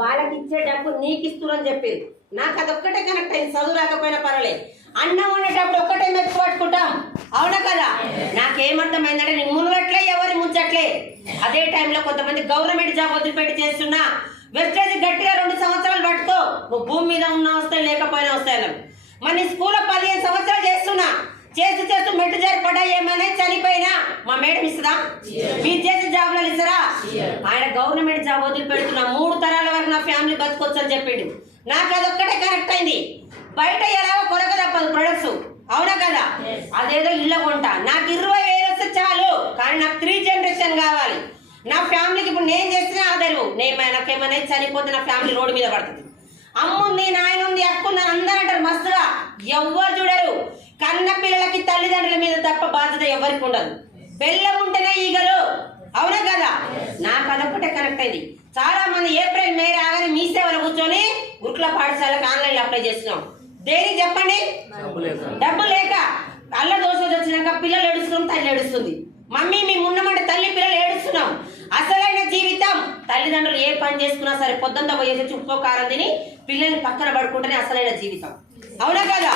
వాళ్ళకి ఇచ్చే డబ్బు నీకు ఇస్తురని చెప్పి నాకు అదొక్కటే కనెక్ట్ అయింది. చదువు రాకపోయినా పర్వాలేదు, అన్నం వండేటప్పుడు ఒక్కటే మెత్తు పట్టుకుంటాం. అవునా కదా? నాకేమర్థమైందంటే నేను మునగట్లే, ఎవరి ముంచట్లే. అదే టైంలో కొంతమంది గవర్నమెంట్ జాబ్ వదిలిపెట్టి చేస్తున్నా, వెస్టేజ్ గట్టిగా 2 సంవత్సరాలు పట్టుకో, నువ్వు భూమి మీద ఉన్నా వస్తాయి, లేకపోయినా వస్తాయి. మరి నీ స్కూల్లో 15 సంవత్సరాలు చేస్తున్నా, చేస్తూ చేస్తూ మెట్టు జరిపడ్డా ఏమైనా చనిపోయినా మా మేడం ఇస్తుందా? మీరు చేసే జాబ్లలో ఇస్తారా? ఆయన గవర్నమెంట్ జాబ్ వదిలిపెడుతున్నా 3 తరాల వరకు నా ఫ్యామిలీ బతుకొచ్చు అని చెప్పిండు. నాకు అదొక్కటే కనెక్ట్ అయింది. బయట ఎలాగో కొరక తప్పదు ప్రొడక్ట్స్. అవునా కదా? అదేదో ఇళ్ళ కొంట, నాకు 20,000 వస్తే చాలు, కానీ నాకు 3 జనరేషన్ కావాలి. నా ఫ్యామిలీకి ఇప్పుడు నేను చేసిన ఆదరు, నాకేమైనా చనిపోతే నా ఫ్యామిలీ రోడ్డు మీద పడుతుంది. అమ్ముంది, నాయన ఉంది, అక్కుంది అని అందరూ అంటారు మస్తుగా. ఎవ్వరు చూడరు. కన్న పిల్లలకి తల్లిదండ్రుల మీద తప్ప బాధ్యత ఎవరికి ఉండదు. బెల్లం ఉంటేనే ఈగలు. అవునా కదా? నాకు అదొక్కటే కనెక్ట్ అయింది. చాలా మంది ఏప్రిల్ మే రాగానే మీ సేవలు కూర్చొని గురుకుల పాఠశాలకు ఆన్లైన్లో అప్లై చేస్తున్నాం. దేనికి చెప్పండి? డబ్బు లేక. అల్ల దోశ వచ్చినాక పిల్లలు ఏడుస్తున్నాం, తల్లి ఏడుస్తుంది. మమ్మీ మేము ఉన్నామంటే తల్లి పిల్లలు ఏడుస్తున్నాం. అసలైన జీవితం తల్లిదండ్రులు ఏ పని చేసుకున్నా సరే పొద్దుంతా పోయేసి ఉప్పు కారం తిని పిల్లల్ని పక్కన పడుకుంటేనే అసలైన జీవితం. అవునా కదా?